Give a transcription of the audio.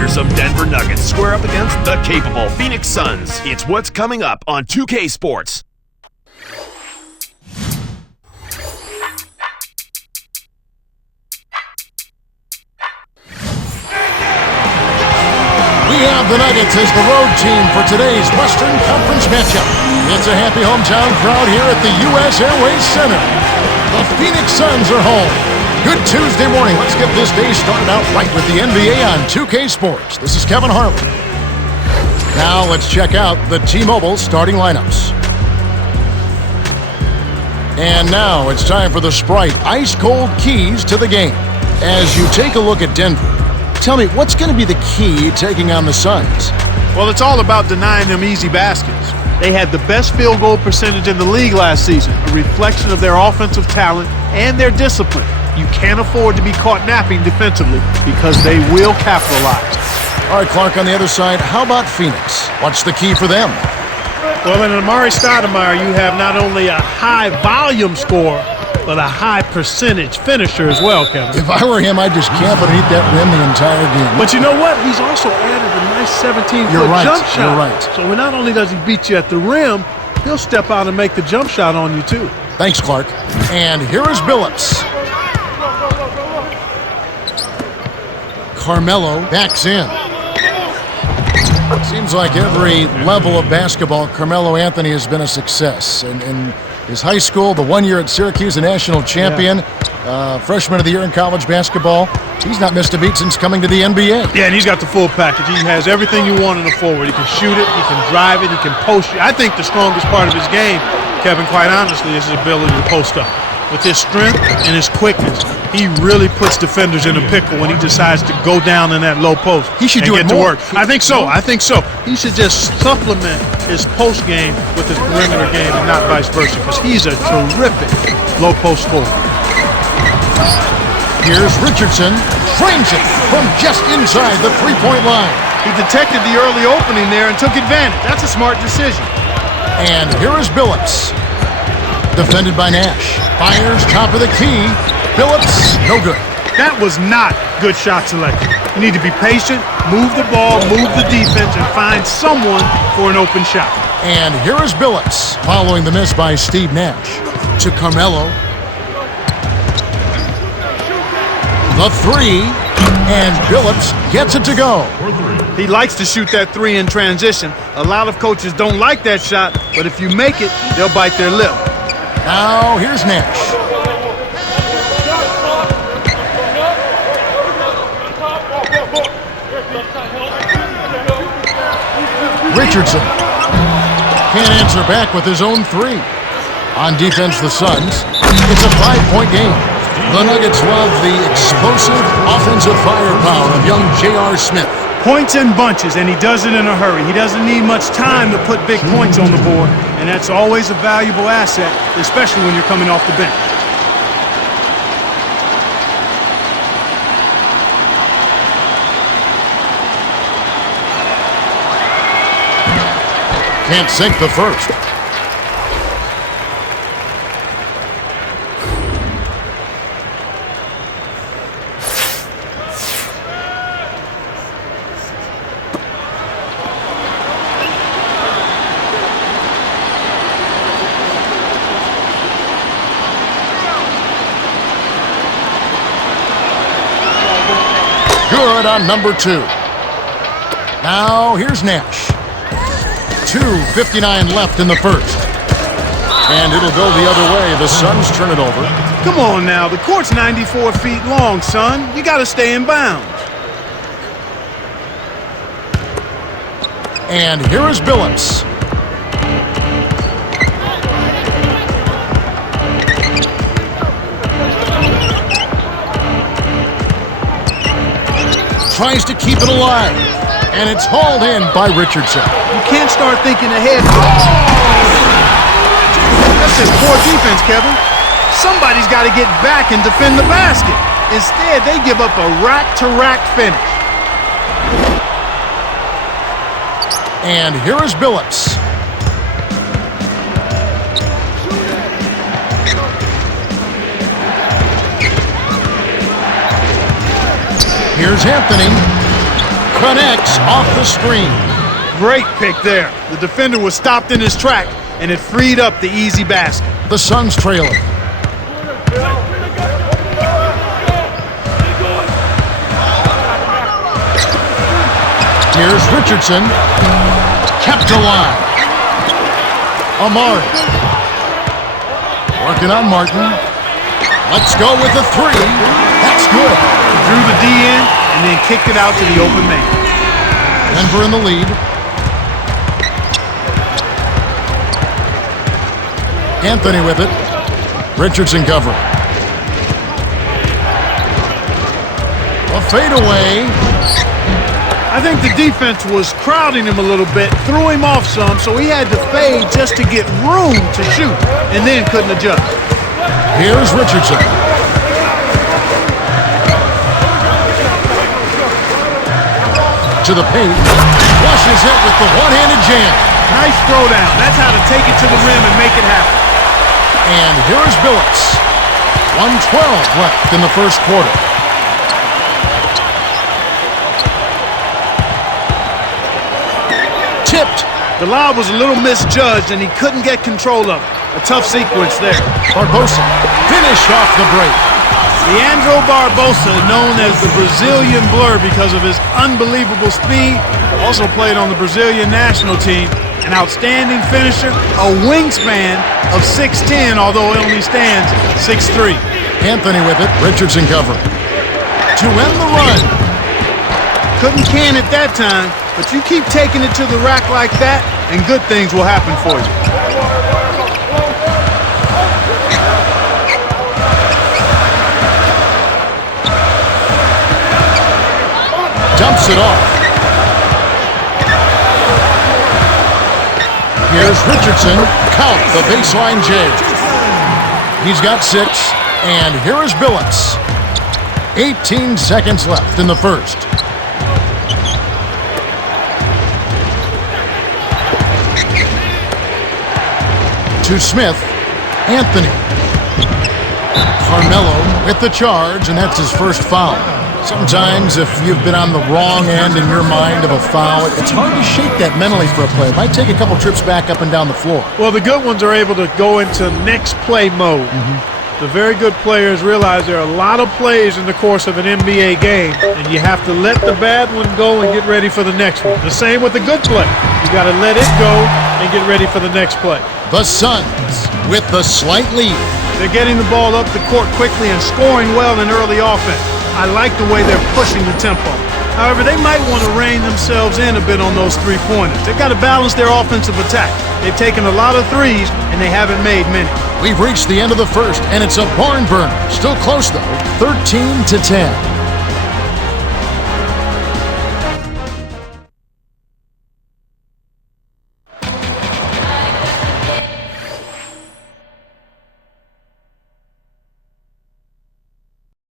fearsome Denver Nuggets square up against the capable Phoenix Suns. It's what's coming up on 2K Sports. We have the Nuggets as the road team for today's Western Conference matchup. It's a happy hometown crowd here at the U.S. Airways Center. The Phoenix Suns are home. Good Tuesday morning. Let's get this day started out right with the NBA on 2K Sports. This is Kevin Harlan. Now let's check out the T-Mobile starting lineups. And now it's time for the Sprite ice-cold keys to the game. As you take a look at Denver, tell me, what's going to be the key taking on the Suns? Well, it's all about denying them easy baskets. They had the best field goal percentage in the league last season, a reflection of their offensive talent and their discipline. You can't afford to be caught napping defensively because they will capitalize. All right, Clark, on the other side, how about Phoenix? What's the key for them? Well, in Amari Stoudemire, you have not only a high volume scorer, but a high percentage finisher as well, Kevin. If I were him, I'd just camp underneath that rim the entire game. But you know what? He's also added a nice 17-foot jump shot. You're right. So not only does he beat you at the rim, he'll step out and make the jump shot on you, too. Thanks, Clark. And here is Billups. Carmelo backs in. Seems like every level of basketball, Carmelo Anthony has been a success. In his high school, the 1 year at Syracuse, a national champion, freshman of the year in college basketball. He's not missed a beat since coming to the NBA. Yeah, and he's got the full package. He has everything you want in a forward. He can shoot it, he can drive it, he can post it. I think the strongest part of his game, Kevin, quite honestly, is his ability to post up. With his strength and his quickness, he really puts defenders in a pickle when he decides to go down in that low post. He should do it to more. work. I think so. He should just supplement his post game with his perimeter game and not vice versa, because he's a terrific low post scorer. Here's Richardson, frames it from just inside the three-point line. He detected the early opening there and took advantage. That's a smart decision. And here is Billups. Defended by Nash. Fires top of the key. Billups, no good. That was not good shot selection. You need to be patient, move the ball, move the defense, and find someone for an open shot. And here is Billups, following the miss by Steve Nash. To Carmelo. The three, and Billups gets it to go. He likes to shoot that three in transition. A lot of coaches don't like that shot, but if you make it, they'll bite their lip. Now, here's Nash. Richardson can't answer back with his own three. On defense, the Suns. It's a 5-point game. The Nuggets love the explosive offensive firepower of young J.R. Smith. Points in bunches, and he does it in a hurry. He doesn't need much time to put big points on the board, and that's always a valuable asset, especially when you're coming off the bench. Can't sink the first. Good on number two. Now here's Nash. 2:59 left in the first. And it'll go the other way. The Suns turn it over. Come on now. The court's 94 feet long, son. You got to stay in bounds. And here is Billups. Tries to keep it alive. And it's hauled in by Richardson. You can't start thinking ahead. That's just poor defense, Kevin. Somebody's got to get back and defend the basket. Instead, they give up a rack-to-rack finish. And here is Billups. Here's Anthony. connects off the screen. Great pick there. The defender was stopped in his track, and it freed up the easy basket. The Suns trailing. Here's Richardson. Kept alive. Amari. Working on Martin. Let's go with the three. That's good. Drew the D in and then kicked it out to the open man. Denver in the lead. Anthony with it. Richardson covering. A fadeaway. I think the defense was crowding him a little bit, threw him off some, so he had to fade just to get room to shoot, and then couldn't adjust. Here's Richardson. To the paint. Flushes it with the one-handed jam. Nice throwdown. That's how to take it to the rim and make it happen. And here's Billups. 1:12 left in the first quarter. Tipped. The lob was a little misjudged, and he couldn't get control of it. A tough sequence there. Barbosa finished off the break. Leandro Barbosa, known as the Brazilian Blur because of his unbelievable speed, also played on the Brazilian national team. An outstanding finisher, a wingspan of 6'10", although he only stands 6'3". Anthony with it. Richardson covering. To end the run. Couldn't can it that time, but you keep taking it to the rack like that, and good things will happen for you. Dumps it off. Here's Richardson. Count the baseline J. He's got 6, and here is Billups. 18 seconds left in the first. To Smith. Anthony. Carmelo with the charge, and that's his first foul. Sometimes if you've been on the wrong end in your mind of a foul, it's hard to shake that mentally for a player. It might take a couple trips back up and down the floor. Well, the good ones are able to go into next play mode. The very good players realize there are a lot of plays in the course of an NBA game, and you have to let the bad one go and get ready for the next one. The same with the good play. You got to let it go and get ready for the next play. The Suns with the slight lead. They're getting the ball up the court quickly and scoring well in early offense. I like the way they're pushing the tempo. However, they might want to rein themselves in a bit on those three-pointers. They've got to balance their offensive attack. They've taken a lot of threes, and they haven't made many. We've reached the end of the first, and it's a barn burner. Still close, though. 13-10.